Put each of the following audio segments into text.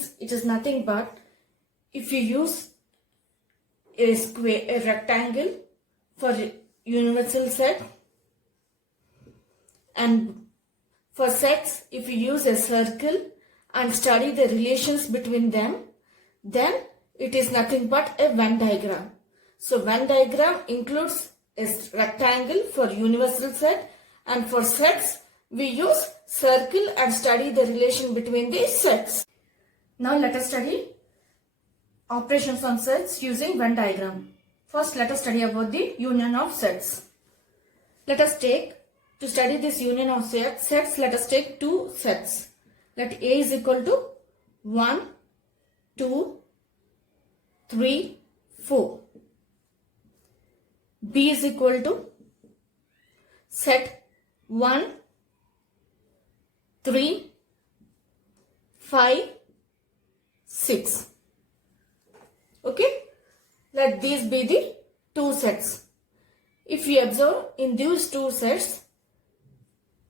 means it is nothing but if you use a rectangle for universal set, and for sets if you use a circle and study the relations between them, then it is nothing but a Venn diagram. So Venn diagram includes a rectangle for universal set, and for sets we use circle and study the relation between the sets. Now let us study operations on sets using Venn diagram. First let us study about the union of sets. Let us take, to study this union of sets, let us take two sets. Let A is equal to 1, 2, 3, 4. B is equal to set 1, 3, 5, 6. Okay, let these be the two sets. If we observe in these two sets,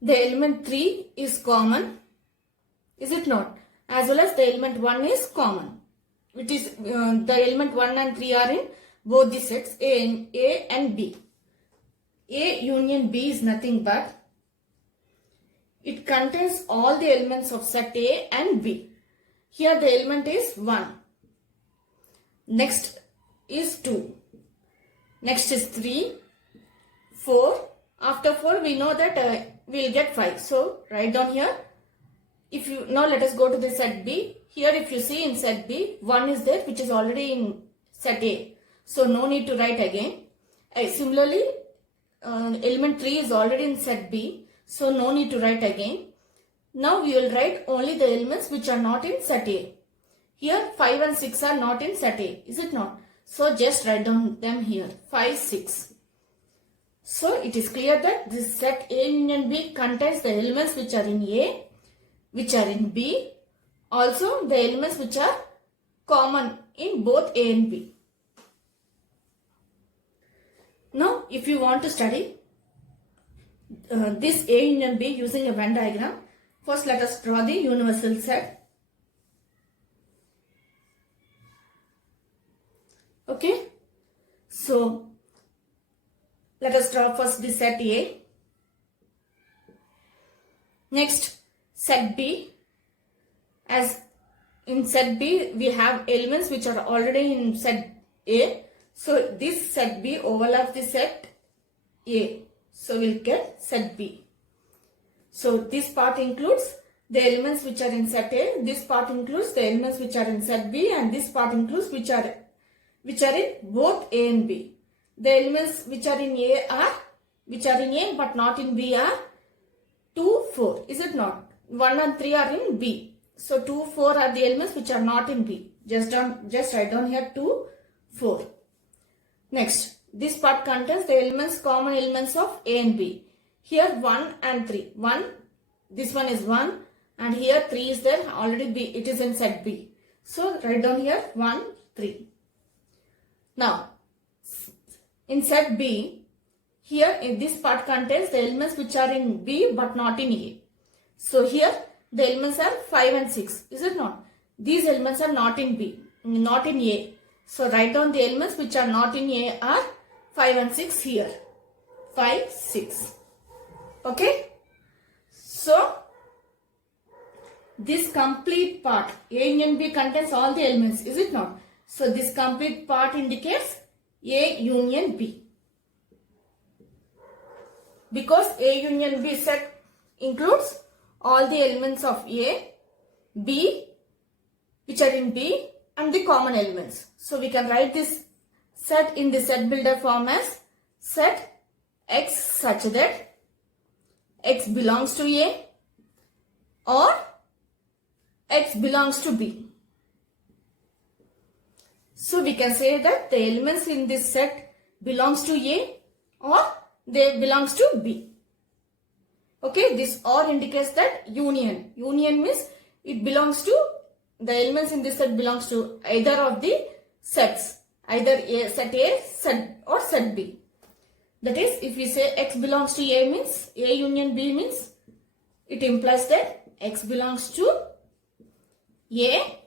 the element 3 is common, is it not? As well as the element 1 is common. It is the element 1 and 3 are in both the sets A and B. A union B is nothing but it contains all the elements of set A and B. Here the element is 1. Next is 2. Next is 3, 4. After 4 we know that we will get 5. So write down here. If you now let us go to the set B. Here if you see in set B, 1 is there which is already in set A. So no need to write again. Similarly, element 3 is already in set B. So no need to write again. Now we will write only the elements which are not in set A. Here 5 and 6 are not in set A, is it not? So just write down them here, 5, 6. So it is clear that this set A union B contains the elements which are in A, which are in B, also the elements which are common in both A and B. Now if you want to study this A union B using a Venn diagram, first let us draw the universal set. Okay, so let us draw first the set A. Next set B. As in set B we have elements which are already in set A. So this set B overlaps the set A. So we'll get set B. So this part includes the elements which are in set A. This part includes the elements which are in set B, and this part includes which are in both A and B. The elements which are in A but not in B are 2, 4. Is it not? 1 and 3 are in B. So 2, 4 are the elements which are not in B. Just write down here 2, 4. Next, this part contains the common elements of A and B. Here 1 and 3. This one is 1, and here 3 is there already B. It is in set B. So write down here 1, 3. Now, in set B, here in this part contains the elements which are in B but not in A. So here the elements are 5 and 6. Is it not? These elements are not in B, not in A. So write down the elements which are not in A are 5 and 6 here. 5, 6. Okay. So this complete part A union B contains all the elements. Is it not? So this complete part indicates A union B. Because A union B set includes all the elements of A, B, which are in B, and the common elements. So we can write this set in the set builder form as set X such that X belongs to A or X belongs to B. So we can say that the elements in this set belongs to A or they belongs to B. Okay, this or indicates that union. Union means it belongs to, the elements in this set belongs to either of the sets. Either set A, set or set B. That is, if we say X belongs to A means, A union B means, it implies that X belongs to A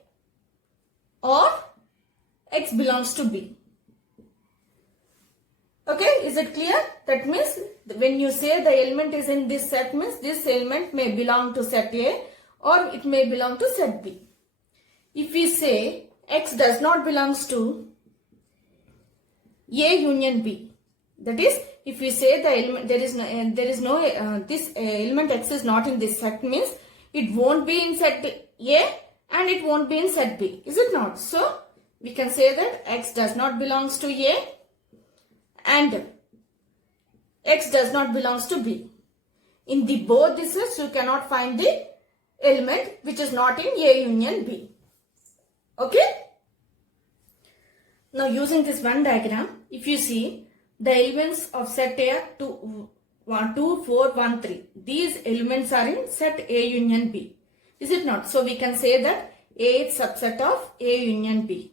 or X belongs to B. Okay, is it clear? That means when you say the element is in this set, means this element may belong to set A or it may belong to set B. If we say X does not belongs to A union B, that is, if we say the element this element X is not in this set, means it won't be in set A and it won't be in set B, is it not? So we can say that X does not belongs to A and X does not belongs to B. In the both the sets, you cannot find the element which is not in A union B. Okay? Now using this Venn diagram, if you see the elements of set A are 2, 4, 1, 3. These elements are in set A union B. Is it not? So we can say that A is subset of A union B.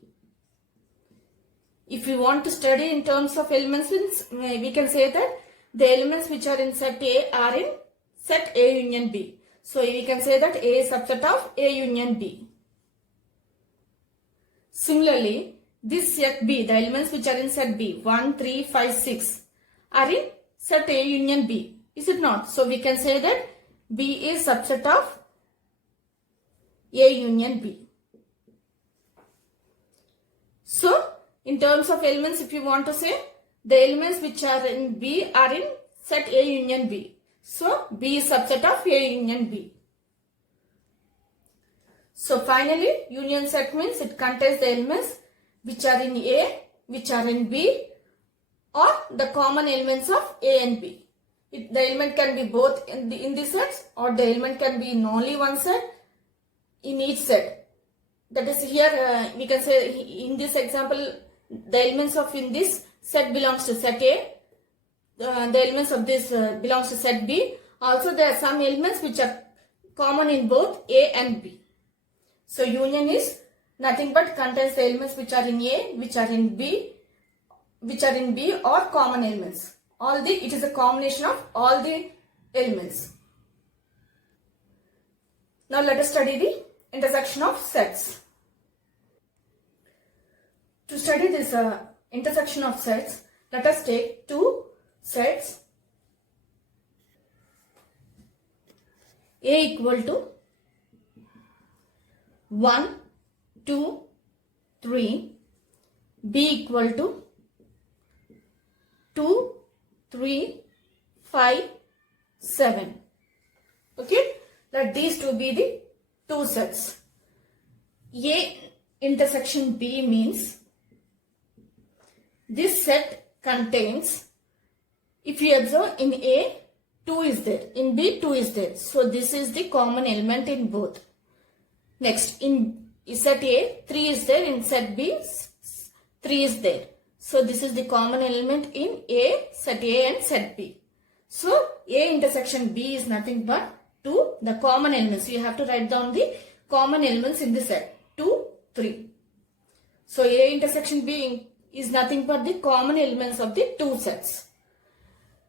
If we want to study in terms of elements, we can say that the elements which are in set A are in set A union B. So we can say that A is subset of A union B. Similarly, this set B, the elements which are in set B, 1, 3, 5, 6 are in set A union B. Is it not? So we can say that B is subset of A union B. So in terms of elements, if you want to say, the elements which are in B are in set A union B. So B is subset of A union B. So finally, union set means it contains the elements which are in A, which are in B, or the common elements of A and B. The element can be both in the sets, or the element can be in only one set in each set. That is, here we can say in this example, the elements of in this set belongs to set A. The elements of this belongs to set B. Also, there are some elements which are common in both A and B. So union is nothing but contains the elements which are in A, which are in B, or common elements. It is a combination of all the elements. Now let us study the intersection of sets. To study this intersection of sets, let us take two sets A equal to 1, 2, 3, B equal to 2, 3, 5, 7. Okay, let these two be the two sets. A intersection B means this set contains, if you observe, in A 2 is there, in B 2 is there. So this is the common element in both. Next, in set A 3 is there, in set B 3 is there. So this is the common element in A, set A and set B. So A intersection B is nothing but 2, the common elements. You have to write down the common elements in the set 2, 3. So A intersection B is nothing but the common elements of the two sets.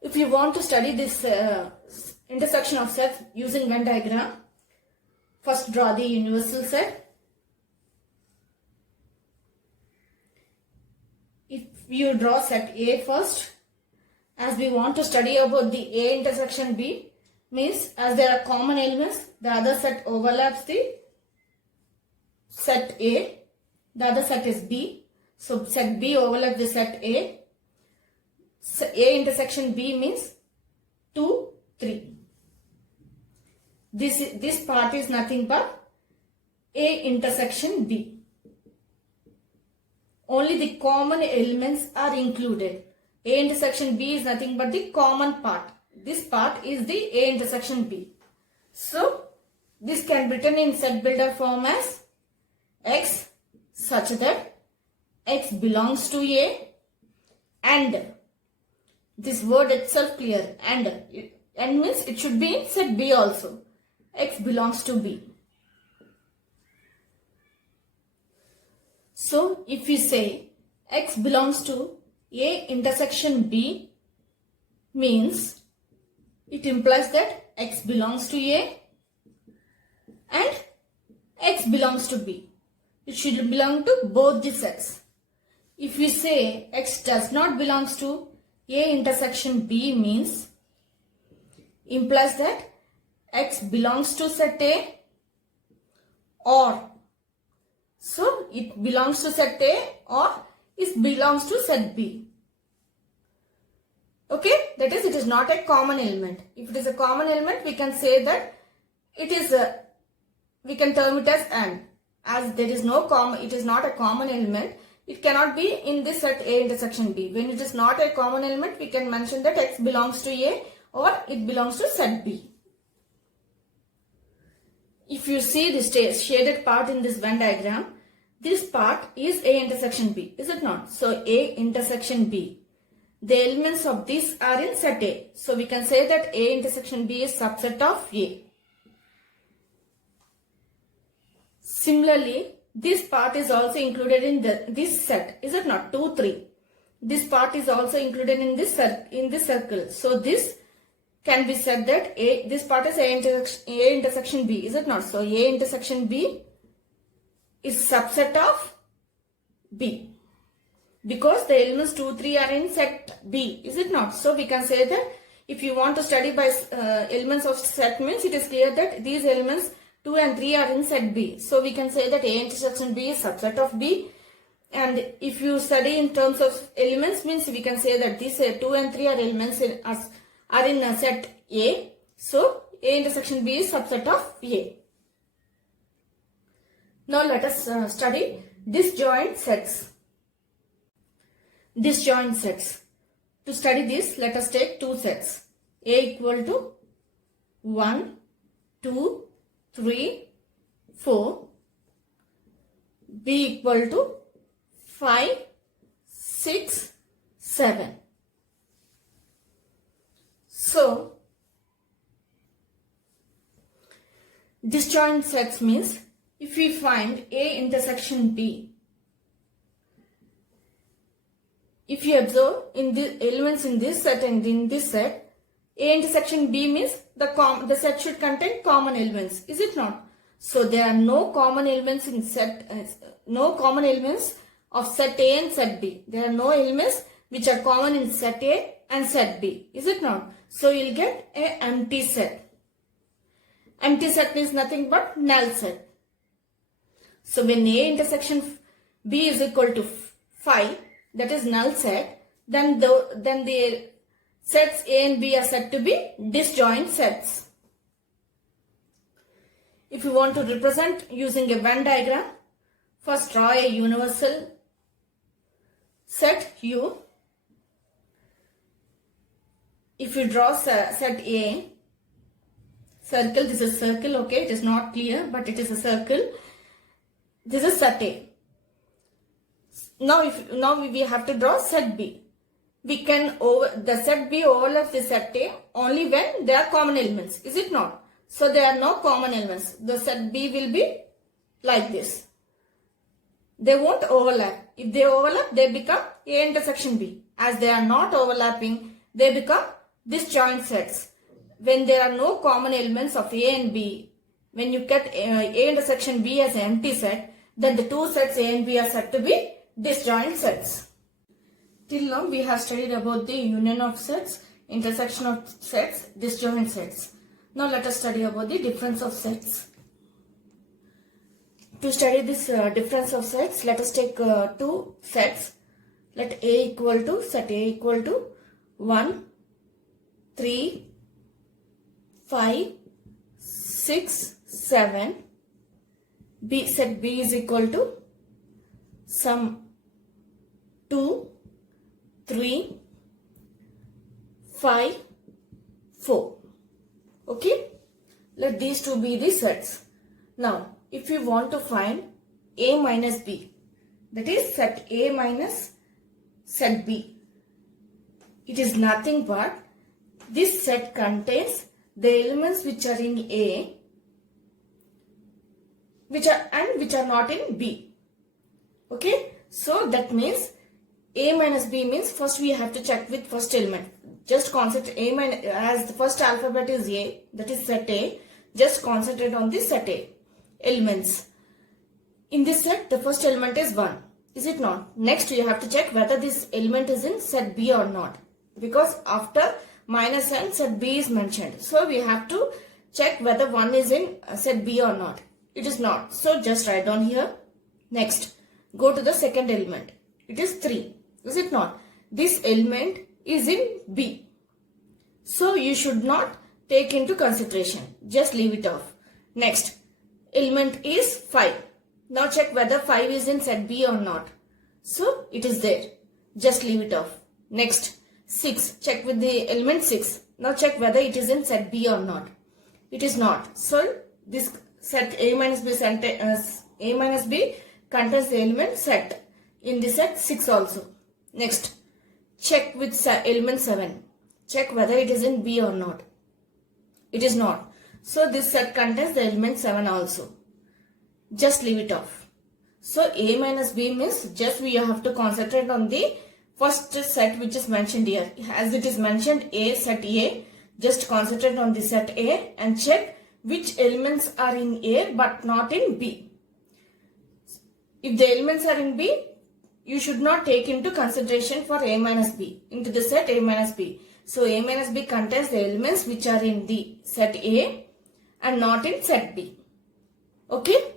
If you want to study this intersection of sets using Venn diagram, first draw the universal set. If you draw set A first, as we want to study about the A intersection B, means as there are common elements, the other set overlaps the set A, the other set is B. So set B overlaps the set A. So A intersection B means 2, 3. This part is nothing but A intersection B. Only the common elements are included. A intersection B is nothing but the common part. This part is the A intersection B. So this can be written in set builder form as X such that X belongs to A, and this word itself clear, and means it should be in set B also. X belongs to B. So if we say X belongs to A intersection B, means it implies that X belongs to A and X belongs to B. it should belong to both the sets. If we say X does not belongs to A intersection B means implies that X belongs to set A, or so it belongs to set A or it belongs to set B. Okay, that is, it is not a common element. If it is a common element, we can say that it is we can term it as AND. As there is no common, it is not a common element, it cannot be in this set A intersection B. When it is not a common element, we can mention that X belongs to A or it belongs to set B. If you see this shaded part in this Venn diagram, this part is A intersection B, is it not? So A intersection B. The elements of this are in set A. So we can say that A intersection B is subset of A. Similarly, this part is also included in this set, is it not? 2, 3. This part is also included in this circle. So this can be said that this part is A intersection B, is it not? So A intersection B is subset of B, because the elements 2, 3 are in set B, is it not? So we can say that if you want to study by elements of set means, it is clear that these elements 2 and 3 are in set B. So we can say that A intersection B is subset of B. And if you study in terms of elements means, we can say that these 2 and 3 are elements are in set A. So A intersection B is subset of A. Now let us study disjoint sets. Disjoint sets. To study this, let us take two sets. A equal to 1, 2, 3, 4. B equal to 5, 6, 7. So, disjoint sets means if we find A intersection B, if you observe in the elements in this set and in this set, A intersection B means the set should contain common elements, is it not? So there are no common elements in set, no common elements of set A and set B. There are no elements which are common in set A and set B, is it not? So you will get an empty set. Empty set means nothing but null set. So when A intersection B is equal to 5, that is null set, then the sets A and B are said to be disjoint sets. If you want to represent using a Venn diagram, first draw a universal set U. If you draw set A, circle, this is circle, okay, it is not clear, but it is a circle. This is set A. Now we have to draw set B. We can the set B overlaps the set A only when there are common elements, is it not? So there are no common elements. The set B will be like this. They won't overlap. If they overlap, they become A intersection B. As they are not overlapping, they become disjoint sets. When there are no common elements of A and B, when you get A intersection B as an empty set, then the two sets A and B are said to be disjoint sets. Till now we have studied about the union of sets, intersection of sets, disjoint sets. Now let us study about the difference of sets. To study this difference of sets, let us take two sets. Let A equal to, set A equal to 1, 3, 5, 6, 7. B, set B is equal to some 2, 3, 5, 4. Okay, let these two be the sets. Now, if we want to find A minus B, that is set A minus set B, it is nothing but this set contains the elements which are in A, which are not in B. Okay, so that means A minus B means first we have to check with first element. Just concentrate A minus, as the first alphabet is A, that is set A, just concentrate on the set A elements. In this set, the first element is 1. Is it not? Next, you have to check whether this element is in set B or not. Because after minus n, set B is mentioned. So, we have to check whether 1 is in set B or not. It is not. So, just write down here. Next, go to the second element. It is 3. Is it not? This element is in B. So, you should not take into consideration. Just leave it off. Next, element is 5. Now check whether 5 is in set B or not. So, it is there. Just leave it off. Next, 6. Check with the element 6. Now check whether it is in set B or not. It is not. So, this set A minus B contains the element set. In this set 6 also. Next, check with element 7. Check whether it is in B or not. It is not. So, this set contains the element 7 also. Just leave it off. So, A minus B means just we have to concentrate on the first set which is mentioned here. As it is mentioned A, set A, just concentrate on the set A and check which elements are in A but not in B. If the elements are in B, you should not take into consideration for A minus B into the set A minus B. So, A minus B contains the elements which are in the set A and not in set B. Okay?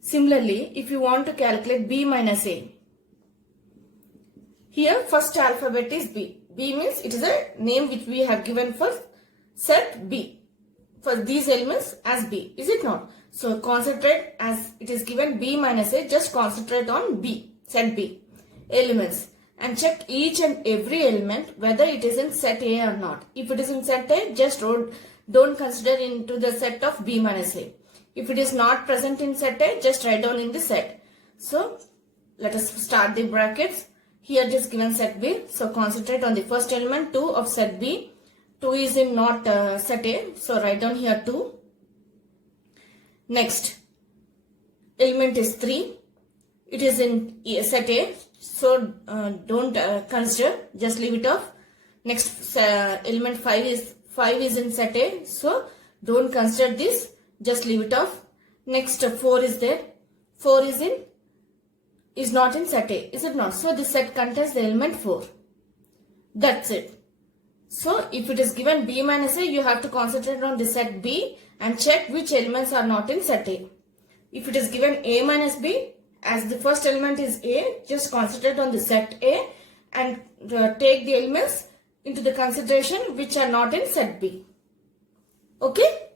Similarly, if you want to calculate B minus A, here first alphabet is B. B means it is a name which we have given for set B. For these elements as B. Is it not? So, concentrate as it is given B minus A, just concentrate on B, set B, elements. And check each and every element whether it is in set A or not. If it is in set A, just don't consider into the set of B minus A. If it is not present in set A, just write down in the set. So, let us start the brackets. Here it is given set B. So, concentrate on the first element 2 of set B. 2 is in not set A. So, write down here 2. Next, element is 3. It is in set A. So, don't consider. Just leave it off. Next, element 5 is in set A. So, don't consider this. Just leave it off. Next, 4 is there. 4 is not in set A. Is it not? So, this set contains the element 4. That's it. So, if it is given B minus A, you have to concentrate on the set B and check which elements are not in set A. If it is given A minus B, as the first element is A, just concentrate on the set A and take the elements into the consideration which are not in set B. Okay?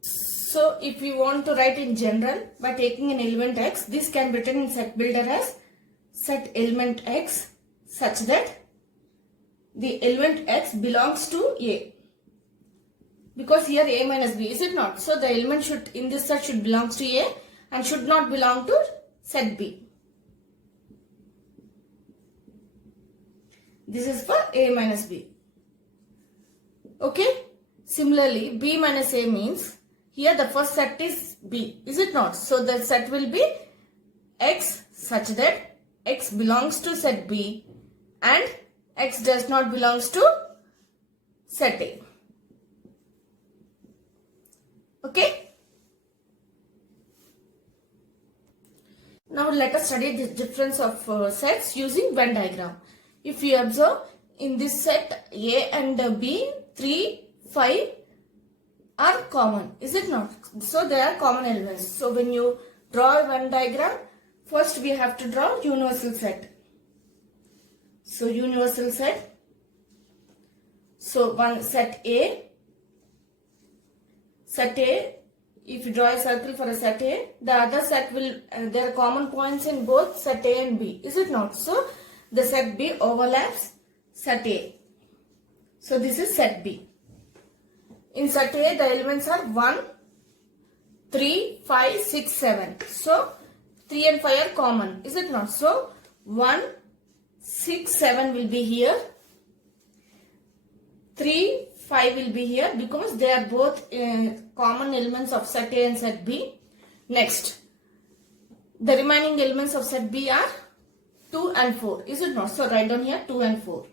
So, if you want to write in general by taking an element X, this can be written in set builder as set element X such that the element X belongs to A. Because here A minus B, is it not? So, the element should in this set should belongs to A and should not belong to set B. This is for A minus B. Okay? Similarly, B minus A means here the first set is B. Is it not? So, the set will be X such that X belongs to set B and X does not belongs to set A. Okay? Now let us study the difference of sets using Venn diagram. If you observe in this set A and B, 3, 5 are common. Is it not? So they are common elements. So when you draw a Venn diagram, first we have to draw universal set. So universal set. So one set A. Set A. If you draw a circle for a set A, the other set will, there are common points in both set A and B. Is it not? So, the set B overlaps set A. So, this is set B. In set A, the elements are 1, 3, 5, 6, 7. So, 3 and 5 are common. Is it not? So, 1, 6, 7 will be here. 3, 5 will be here because they are both common elements of set A and set B. Next, the remaining elements of set B are 2 and 4. Is it not? So, write down here 2 and 4.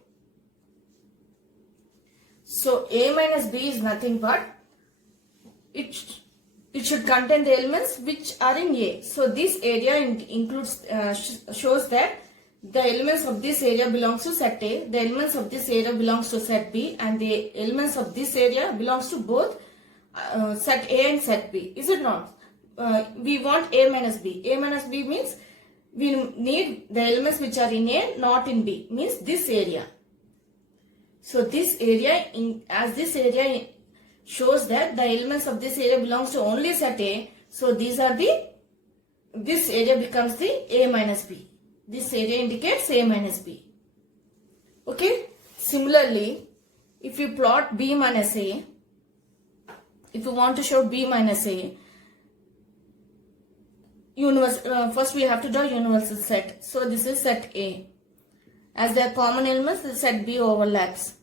So, A minus B is nothing but it it should contain the elements which are in A. So this area includes shows that the elements of this area belongs to set A, the elements of this area belongs to set B, and the elements of this area belongs to both set A and set B. Is it not? We want A minus B. A minus B means we need the elements which are in A, not in B. Means this area. So this area, as this area shows that the elements of this area belongs to only set A. So this area becomes the A minus B. This area indicates A minus B. Okay. Similarly, if you plot B minus A, if you want to show B minus A, first we have to draw universal set. So this is set A. As their common elements, the set B overlaps.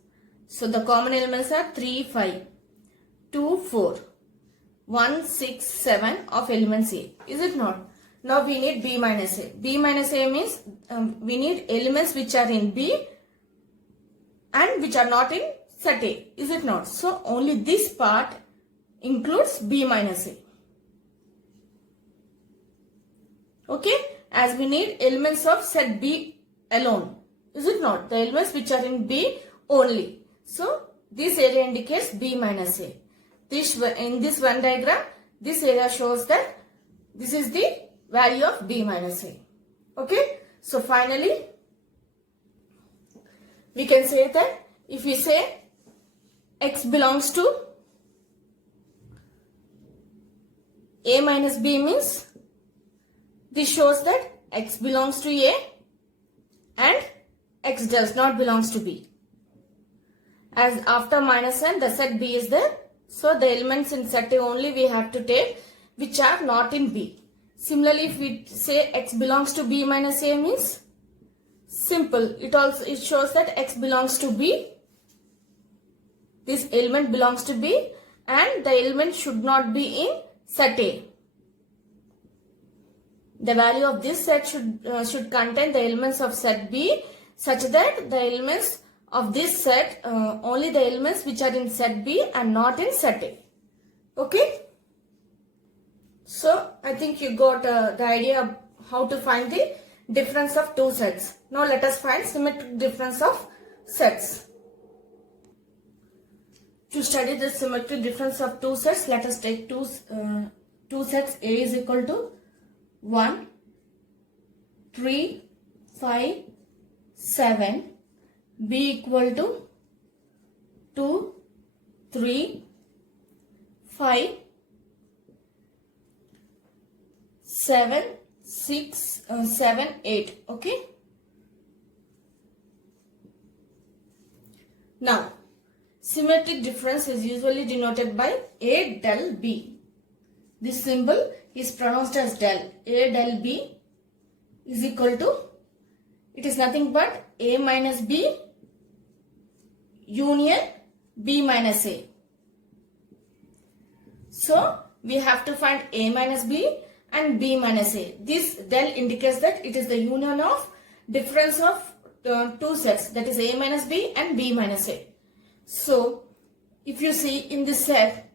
So the common elements are 3, 5, 2, 4, 1, 6, 7 of elements A. Is it not? Now we need B minus A. B minus A means we need elements which are in B and which are not in set A. Is it not? So only this part includes B minus A. Okay? As we need elements of set B alone. Is it not? The elements which are in B only. So this area indicates B minus A. In this Venn diagram, this area shows that this is the value of B minus A. Okay. So finally, we can say that if we say X belongs to A minus B means this shows that X belongs to A and X does not belongs to B. As after minus n, the set B is there. So the elements in set A only we have to take which are not in B. Similarly, if we say X belongs to B minus A means simple. It shows that X belongs to B. This element belongs to B and the element should not be in set A. The value of this set should contain the elements of set B such that the elements of this set, only the elements which are in set B and not in set A. Okay. So I think you got the idea of how to find the difference of two sets. Now let us find symmetric difference of sets. To study the symmetric difference of two sets, let us take two sets. A is equal to 1, 3, 5, 7. B equal to 2, 3, 5, 7, 6, 7, 8. Okay. Now, symmetric difference is usually denoted by A del B. This symbol is pronounced as del. A del B is equal to, it is nothing but A minus B union B minus A. So, we have to find A minus B and B minus A. This del indicates that it is the union of difference of two sets, that is A minus B and B minus A. So, if you see in this set,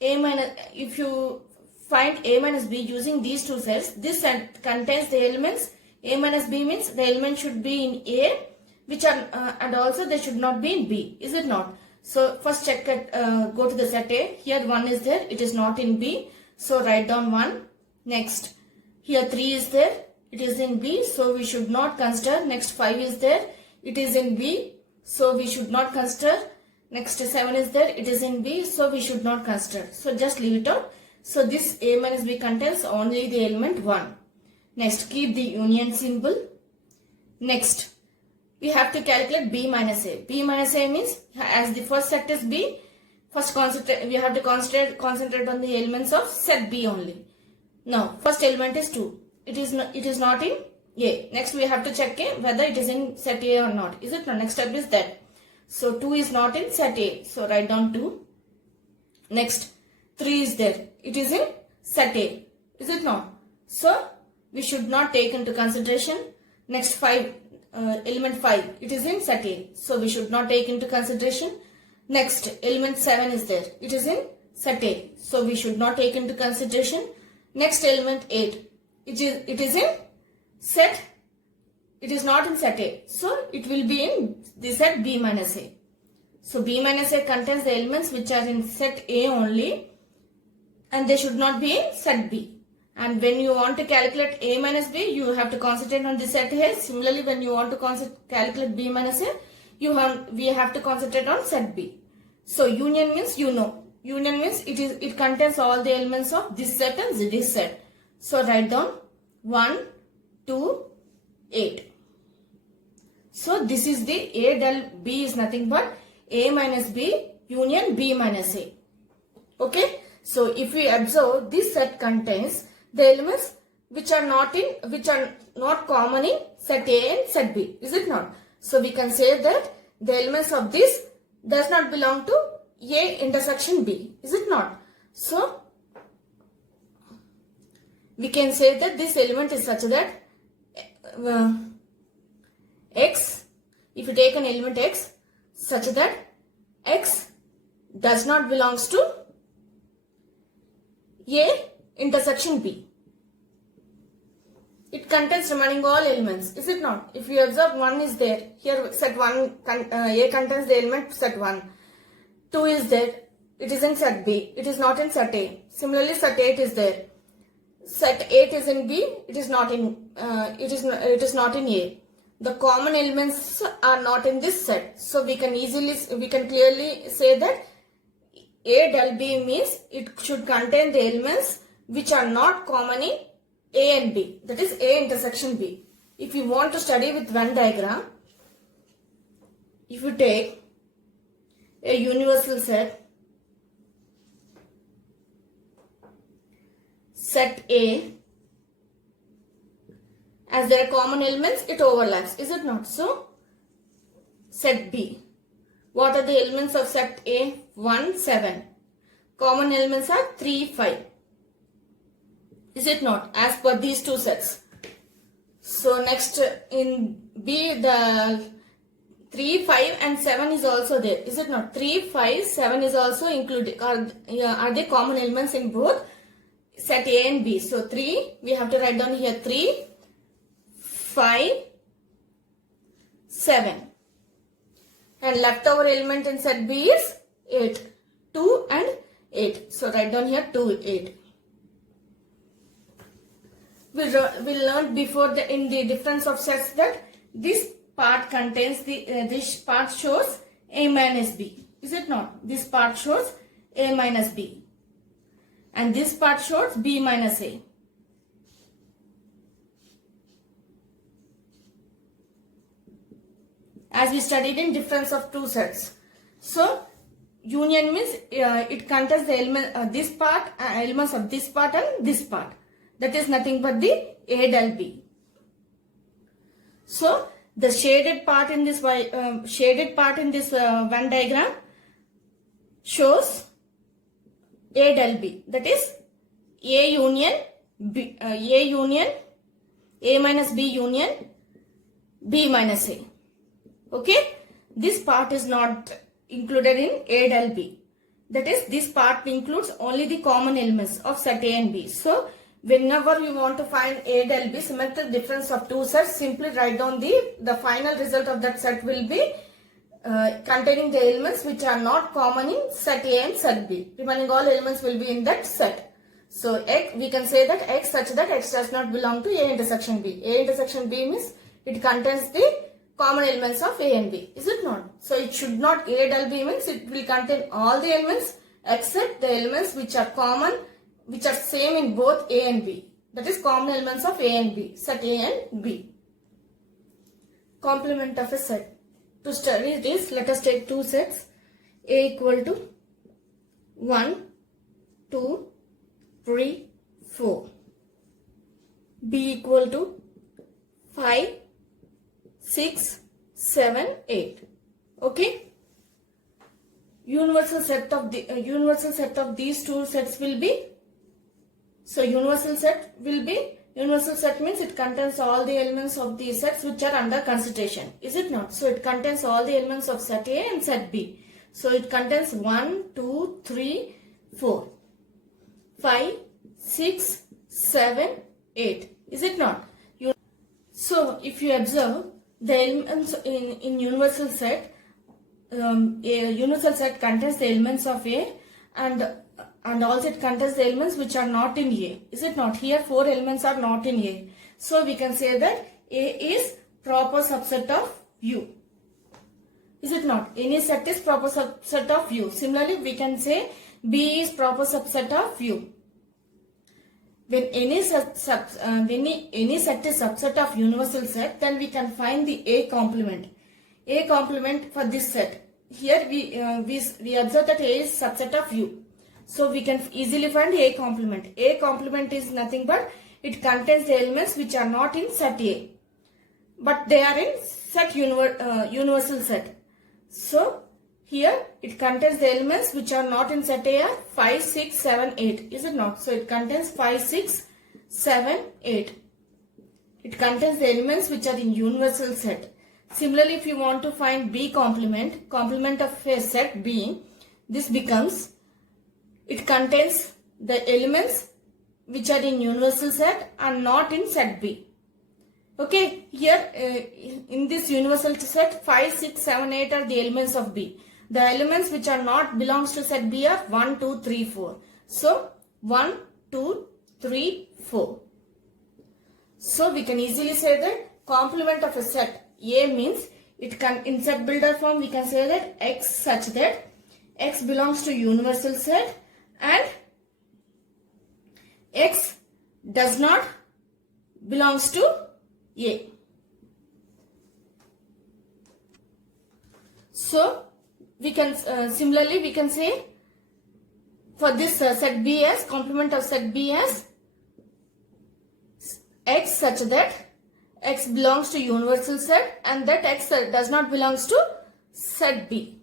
if you find A minus B using these two sets, this set contains the elements. A minus B means the element should be in A, which are and also they should not be in B. Is it not? So first check it. Go to the set A. Here 1 is there. It is not in B. So write down 1. Next, here 3 is there. It is in B. So we should not consider. Next 5 is there. It is in B. So we should not consider. Next 7 is there. It is in B. So we should not consider. So just leave it out. So this A minus B contains only the element 1. Next, keep the union symbol. Next, we have to calculate B minus A. B minus A means, as the first set is B, first we have to concentrate on the elements of set B only. Now, first element is 2. It is not in A. Next, we have to check whether it is in set A or not. Is it not? Next step is that. So 2 is not in set A. So write down 2. Next, 3 is there. It is in set A. Is it not? So we should not take into consideration. Next 5, element 5, it is in set A. So we should not take into consideration. Next, element 7 is there. It is in set A. So we should not take into consideration. Next element 8. It is in set. It is not in set A. So it will be in the set B minus A. So B minus A contains the elements which are in set A only, and they should not be in set B. And when you want to calculate A minus B, you have to concentrate on the set A. Similarly, when you want to calculate B minus A, we have to concentrate on set B. So union means Union means it contains all the elements of this set and this set. So write down 1, 2, 8. So this is the A del B is nothing but A minus B union B minus A. Okay. So if we observe, this set contains the elements which are not common in set A and set B. Is it not? So we can say that the elements of this does not belong to A intersection B. Is it not? So we can say that this element is such that X, if you take an element X, such that X does not belongs to A intersection B. It contains remaining all elements, is it not? If you observe, 1 is there. Here set 1, A contains the element set 1. 2 is there. It is in set B. It is not in set A. Similarly, set 8 is there. Set 8 is in B. It is not in. It is not in A. The common elements are not in this set. So we can clearly say that A del B means it should contain the elements which are not common in A and B. That is A intersection B. If you want to study with Venn diagram, if you take a universal set A, as there are common elements, it overlaps, is it not? So set B. What are the elements of set A? 1, 7. Common elements are 3, 5. Is it not? As per these two sets. So next in B, the 3, 5 and 7 is also there. Is it not? 3, 5, 7 is also included. Are they common elements in both set A and B? So 3, we have to write down here 3, 5, 7. And leftover element in set B is 8. 2 and 8. So write down here 2, 8. We learned before in the difference of sets that this part contains this part shows A minus B. Is it not? This part shows A minus B. And this part shows B minus A. As we studied in difference of two sets. So union means it contains the element elements of this part and this part. That is nothing but the A del B. So the shaded part in this Venn diagram shows A del B. That is A union B, A minus B union B minus A. Okay, this part is not included in A del B. That is, this part includes only the common elements of set A and B. So whenever you want to find A del B, symmetric difference of two sets, simply write down the final result of that set will be containing the elements which are not common in set A and set B. Remaining all elements will be in that set. So X, we can say that X such that X does not belong to A intersection B. A intersection B means it contains the common elements of A and B. Is it not? So it should not, A del B means it will contain all the elements except the elements which are common, which are same in both A and B. That is common elements of A and B, set A and B. Complement of a set. To study this, let us take two sets. A equal to 1, 2, 3, 4. B equal to 5, 6, 7, 8. Okay. Universal set of these two sets will be. So universal set means it contains all the elements of these sets which are under consideration. Is it not? So it contains all the elements of set A and set B. So it contains 1, 2, 3, 4. 5, 6, 7, 8. Is it not? So if you observe the elements in universal set, a universal set contains the elements of A and also it contains the elements which are not in A. Is it not? Here 4 elements are not in A. So we can say that A is proper subset of U. Is it not? Any set is proper subset of U. Similarly, we can say B is proper subset of U. When any set is subset of universal set, then we can find the A complement. A complement for this set. Here we observe that A is subset of U. So we can easily find A complement. A complement is nothing but it contains the elements which are not in set A, but they are in set universal set. So here it contains the elements which are not in set A are 5, 6, 7, 8. Is it not? So it contains 5, 6, 7, 8. It contains the elements which are in universal set. Similarly, if you want to find B complement of a set B, this becomes, it contains the elements which are in universal set and not in set B. Okay, here in this universal set 5, 6, 7, 8 are the elements of B. The elements which are not belongs to set B are 1, 2, 3, 4. So 1, 2, 3, 4. So we can easily say that complement of a set A means it can, in set builder form we can say that X such that X belongs to universal set and X does not belongs to A. So we can similarly we can say for this set B as complement of set B as X such that X belongs to universal set and that X does not belongs to set B.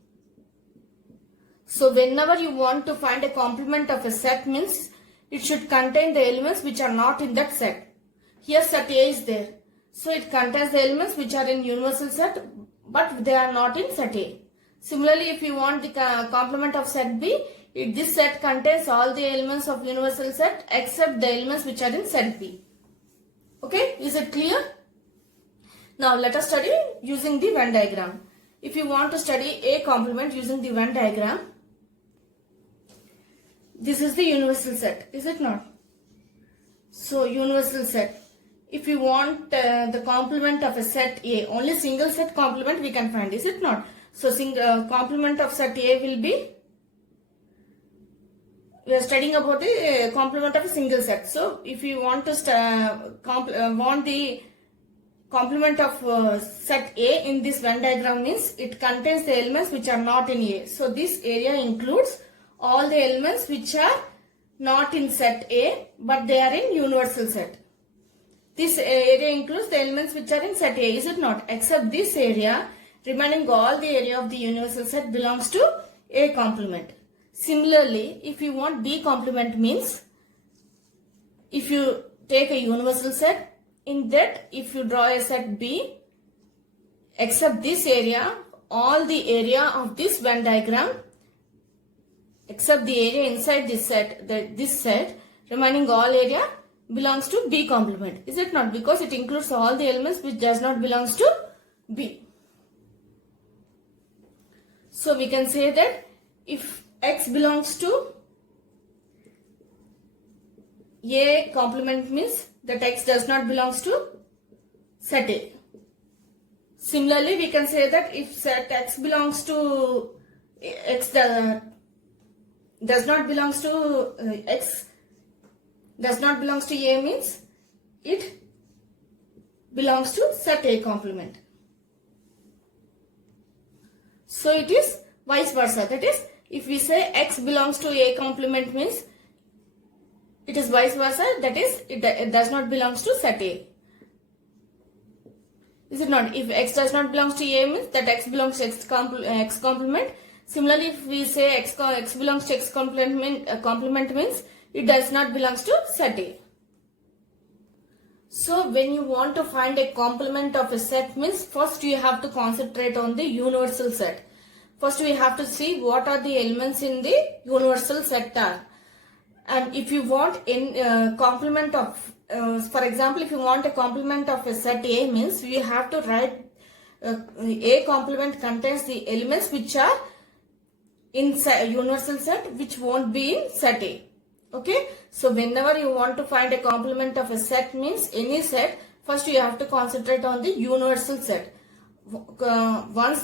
So whenever you want to find a complement of a set means it should contain the elements which are not in that set. Here set A is there. So it contains the elements which are in universal set but they are not in set A. Similarly, if you want the complement of set B, this set contains all the elements of universal set except the elements which are in set B. Okay, is it clear? Now let us study using the Venn diagram. If you want to study A complement using the Venn diagram, this is the universal set, is it not? So universal set. If you want the complement of a set A, only single set complement we can find, is it not? So complement of set A will be, we are studying about the complement of a single set. So if you want to want the complement of set A in this Venn diagram means it contains the elements which are not in A. So this area includes all the elements which are not in set A but they are in universal set. This area includes the elements which are in set A, is it not? Except this area, remaining all the area of the universal set belongs to A complement. Similarly, if you want B complement means, if you take a universal set, in that if you draw a set B, except this area, all the area of this Venn diagram, except the area inside this set, remaining all area belongs to B complement. Is it not? Because it includes all the elements which does not belongs to B. So we can say that if X belongs to A complement means that X does not belongs to set A. Similarly, we can say that if set X belongs to X does not belongs to X does not belongs to A means it belongs to set A complement. So it is vice versa. That is, if we say X belongs to A complement means it is vice versa. That is, it does not belongs to set A. Is it not? If X does not belongs to A means that X belongs to X complement. Similarly, if we say X belongs to X complement means it does not belongs to set A. So when you want to find a complement of a set means first you have to concentrate on the universal set. First we have to see what are the elements in the universal set are. And if you want in complement of, for example, if you want a complement of a set A, means we have to write A complement contains the elements which are in universal set which won't be in set A. Okay, so whenever you want to find a complement of a set, means any set, first you have to concentrate on the universal set. Once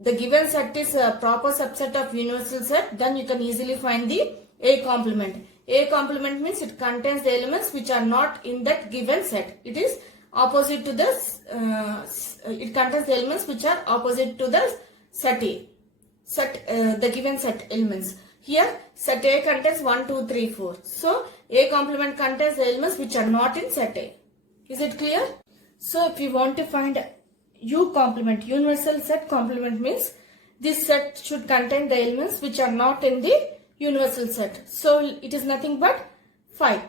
the given set is a proper subset of universal set, then you can easily find the A complement. A complement means it contains the elements which are not in that given set. It is opposite to this. It contains the elements which are opposite to the set A. The given set elements. Here set A contains 1, 2, 3, 4. So A complement contains the elements which are not in set A. Is it clear? So if you want to find U complement, universal set complement, means this set should contain the elements which are not in the universal set. So it is nothing but 5.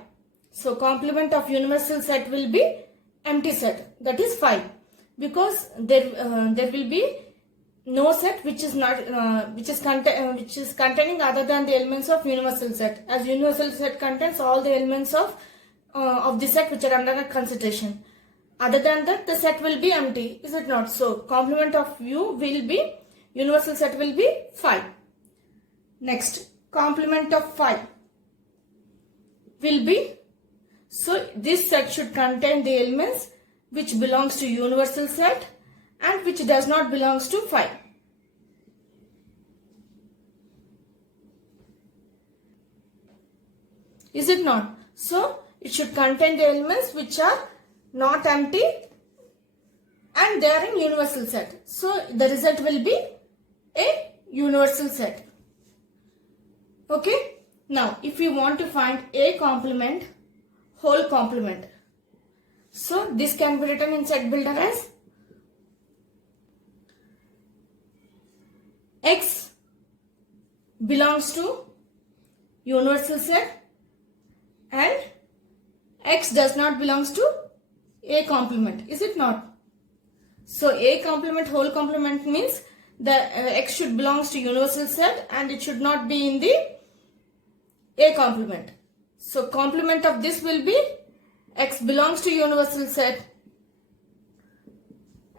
So complement of universal set will be empty set, that is 5, because there will be no set which is not which is containing other than the elements of universal set, as universal set contains all the elements of the set which are under consideration. Other than that, the set will be empty, is it not? So complement of U will be, universal set will be 5. Next, complement of 5 will be, so this set should contain the elements which belongs to universal set and which does not belongs to 5. Is it not? So it should contain the elements which are not empty and they are in universal set. So the result will be a universal set. Okay. Now if you want to find A complement, whole complement, so this can be written in set builder as X belongs to universal set and X does not belongs to A complement, is it not? So A complement, whole complement means the X should belongs to universal set and it should not be in the A complement. So complement of this will be X belongs to universal set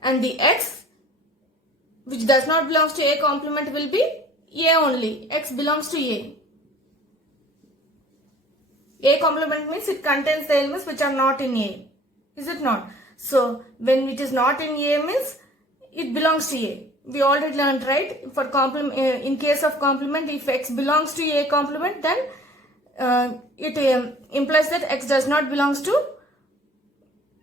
and the X which does not belongs to A complement will be A only. X belongs to A. A complement means it contains the elements which are not in A. Is it not? So when it is not in A means it belongs to A. We already learned, right? For complement, in case of complement, if X belongs to A complement, then it implies that X does not belongs to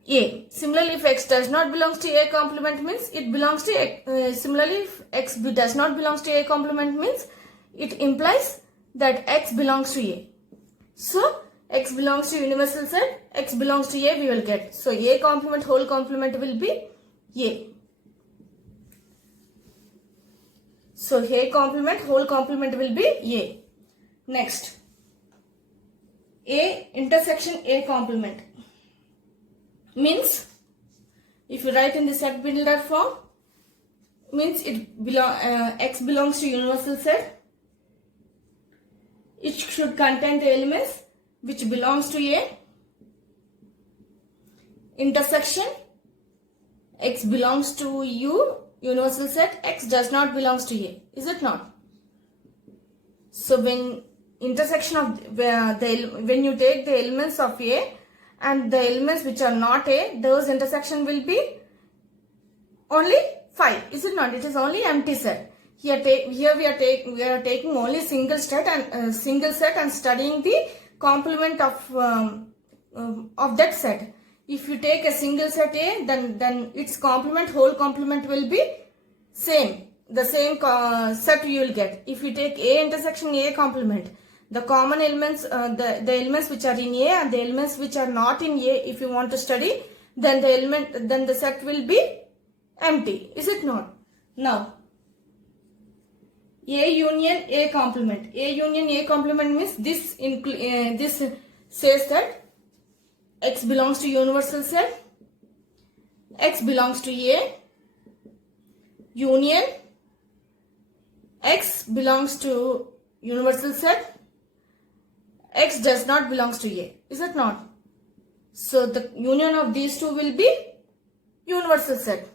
A. Similarly, if X does not belongs to A complement means it belongs to A. Similarly, if X does not belongs to A complement means it implies that X belongs to A. So X belongs to universal set, X belongs to A we will get. So A complement, whole complement will be A. So A complement, whole complement will be A. Next, A intersection A complement means, if you write in the set builder form, means it X belongs to universal set. It should contain the elements which belongs to A. Intersection X belongs to U, universal set, X does not belongs to A. Is it not? So when intersection of when you take the elements of A and the elements which are not A, those intersection will be only 5. Is it not? It is only empty set. Here we are taking only single set and studying the complement of that set. If you take a single set A, then its complement, whole complement will be same. The same set you will get. If you take A intersection A complement, the common elements, the elements which are in A and the elements which are not in A, if you want to study, then the set will be empty. Is it not? Now, A union A complement. A union A complement means this says that X belongs to universal set, X belongs to A, union X belongs to universal set, X does not belongs to A, is it not? So the union of these two will be universal set.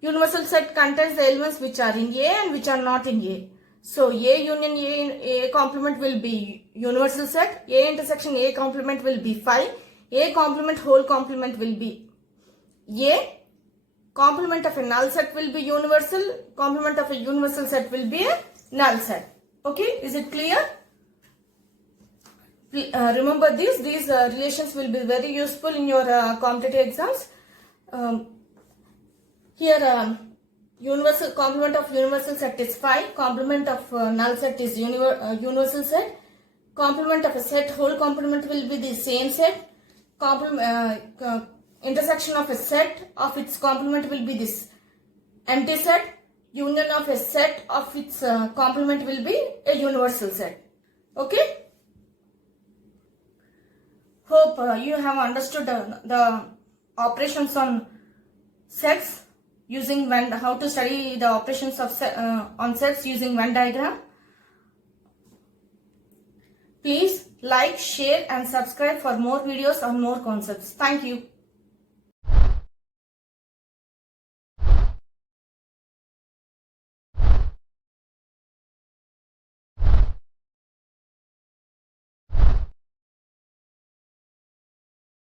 Universal set contains the elements which are in A and which are not in A. So A union A complement will be universal set, A intersection A complement will be phi, A complement whole complement will be A, complement of a null set will be universal, complement of a universal set will be a null set. Okay, is it clear? Remember these relations will be very useful in your competitive exams. Here universal complement of universal set is phi, complement of null set is universal set, complement of a set whole complement will be the same set, intersection of a set of its complement will be this empty set, union of a set of its complement will be a universal set. Okay, hope you have understood the operations on sets using Venn, how to study the operations of on sets using Venn diagram. Please like, share and subscribe for more videos on more concepts. Thank you.